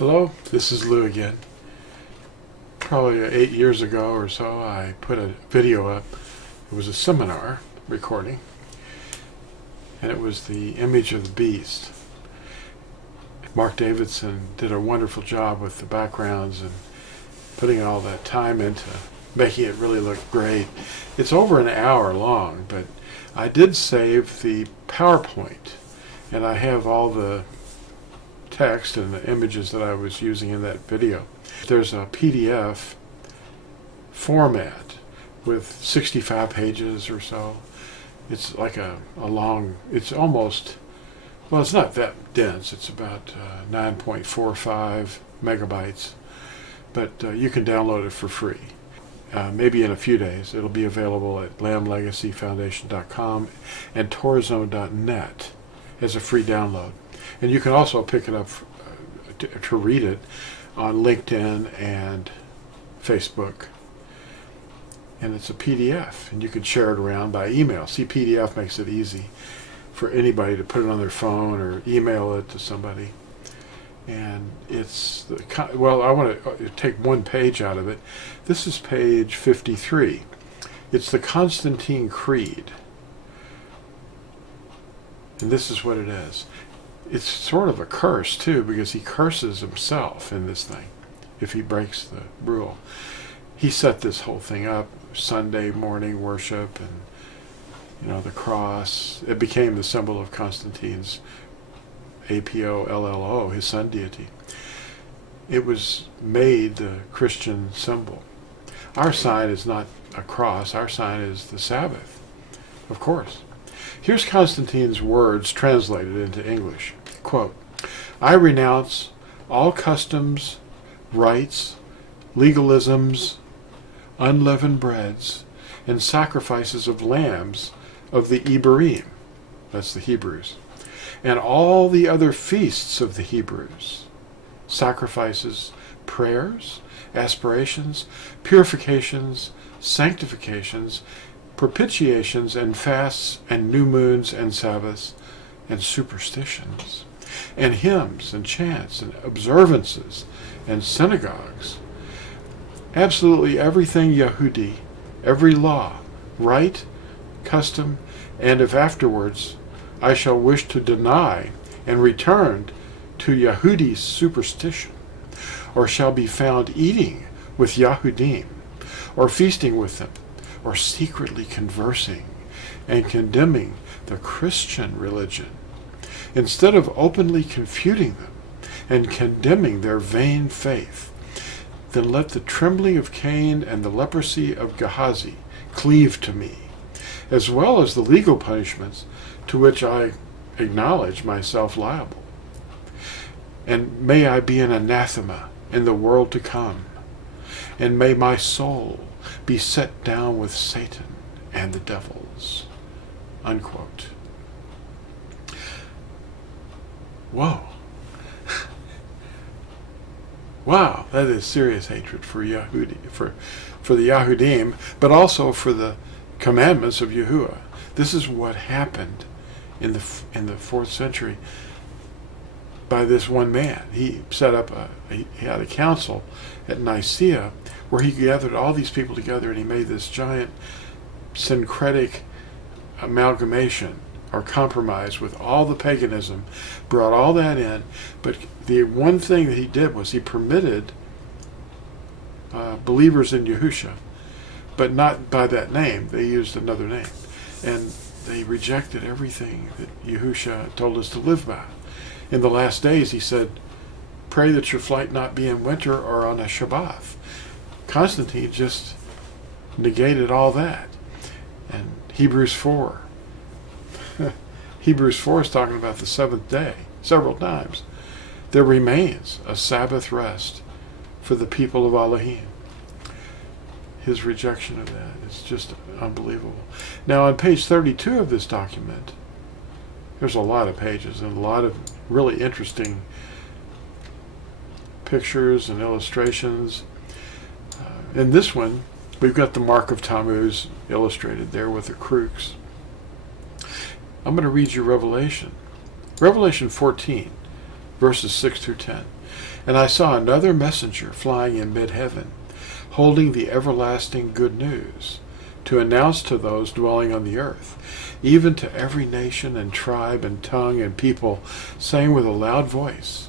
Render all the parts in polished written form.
Hello, this is Lew again. Probably 8 years ago or so, I put a video up. It was a seminar recording, and it was the image of the beast. Mark Davidson did a wonderful job with the backgrounds and putting all that time into making it really look great. It's over an hour long, but I did save the PowerPoint, and I have all the text and the images that I was using in that video. There's a PDF format with 65 pages or so. It's like a long, it's almost, well, it's not that dense. It's about 9.45 megabytes, but you can download it for free. Maybe in a few days. It'll be available at lamblegacyfoundation.com and torzone.net as a free download. And you can also pick it up to read it on LinkedIn and Facebook. And it's a PDF, and you can share it around by email. See, PDF makes it easy for anybody to put it on their phone or email it to somebody. And it's, well, I want to take one page out of it. This is page 53. It's the Constantine Creed. And this is what it is. It's sort of a curse, too, because he curses himself in this thing if he breaks the rule. He set this whole thing up, Sunday morning worship and, the cross. It became the symbol of Constantine's APO-LLO, his sun deity. It was made the Christian symbol. Our sign is not a cross. Our sign is the Sabbath, of course. Here's Constantine's words translated into English. Quote, "I renounce all customs, rites, legalisms, unleavened breads, and sacrifices of lambs of the Iberim," that's the Hebrews, "and all the other feasts of the Hebrews, sacrifices, prayers, aspirations, purifications, sanctifications, propitiations, and fasts, and new moons, and Sabbaths, and superstitions, and hymns, and chants, and observances, and synagogues. Absolutely everything Yahudi, every law, rite, custom, and if afterwards I shall wish to deny and return to Yahudi's superstition, or shall be found eating with Yahudim, or feasting with them, or secretly conversing and condemning the Christian religion, instead of openly confuting them and condemning their vain faith, then let the trembling of Cain and the leprosy of Gehazi cleave to me, as well as the legal punishments to which I acknowledge myself liable. And may I be an anathema in the world to come, and may my soul be set down with Satan and the devils." Unquote. Whoa. Wow, that is serious hatred for Yahudi, for the Yahudim, but also for the commandments of Yahuwah. This is what happened in the 4th century by this one man. He set up he had a council at Nicaea where he gathered all these people together, and he made this giant syncretic amalgamation or compromise with all the paganism, brought all that in, but the one thing that he did was he permitted believers in Yahusha, but not by that name. They used another name, and they rejected everything that Yahusha told us to live by. In the last days, he said, pray that your flight not be in winter or on a Shabbat. Constantine just negated all that. And Hebrews 4. Hebrews 4 is talking about the seventh day several times. There remains a Sabbath rest for the people of Elohim. His rejection of that is just unbelievable. Now on page 32 of this document, there's a lot of pages and a lot of really interesting pictures and illustrations. In this one, we've got the mark of Tammuz illustrated there with the Crux. I'm going to read you Revelation. Revelation 14, verses 6 through 10. And I saw another messenger flying in mid-heaven, holding the everlasting good news, to announce to those dwelling on the earth, even to every nation and tribe and tongue and people, saying with a loud voice,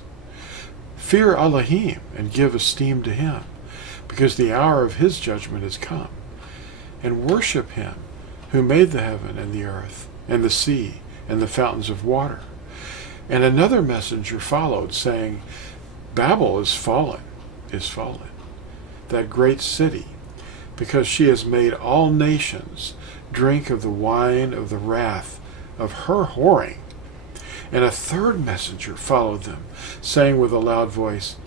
Fear Elohim and give esteem to him, because the hour of his judgment is come. And worship him who made the heaven and the earth and the sea and the fountains of water. And another messenger followed, saying, Babel is fallen, that great city, because she has made all nations drink of the wine of the wrath of her whoring. And a third messenger followed them, saying with a loud voice,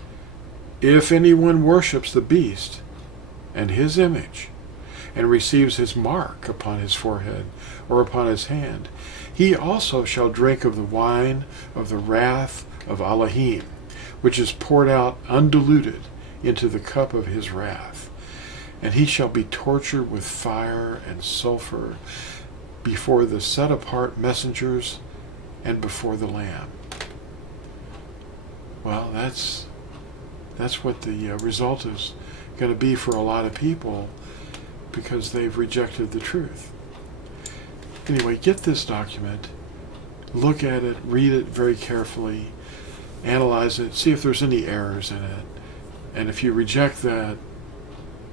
If anyone worships the beast and his image, and receives his mark upon his forehead or upon his hand, he also shall drink of the wine of the wrath of Elohim, which is poured out undiluted into the cup of his wrath. And he shall be tortured with fire and sulfur before the set-apart messengers and before the Lamb. Well, that's what the result is going to be for a lot of people, because they've rejected the truth. Anyway, get this document, look at it, read it very carefully, analyze it, see if there's any errors in it. And if you reject that,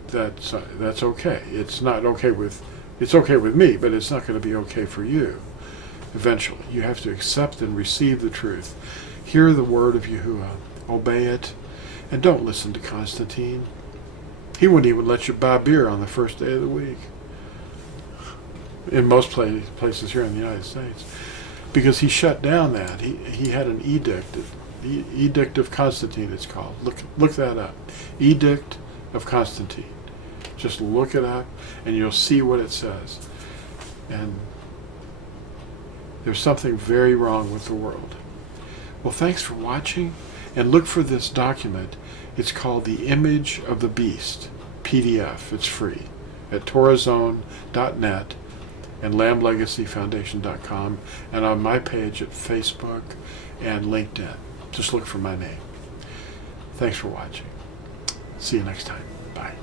that's okay. It's okay with me, but it's not going to be okay for you. Eventually, you have to accept and receive the truth. Hear the word of Yahuwah, obey it, and don't listen to Constantine. He wouldn't even let you buy beer on the first day of the week in most places here in the United States, because he shut down that. He had an edict, the Edict of Constantine it's called. Look that up. Edict of Constantine. Just look it up and you'll see what it says. And there's something very wrong with the world. Well, thanks for watching, and look for this document. It's called The Image of the Beast, PDF. It's free at TorahZone.net and LambLegacyFoundation.com, and on my page at Facebook and LinkedIn. Just look for my name. Thanks for watching. See you next time. Bye.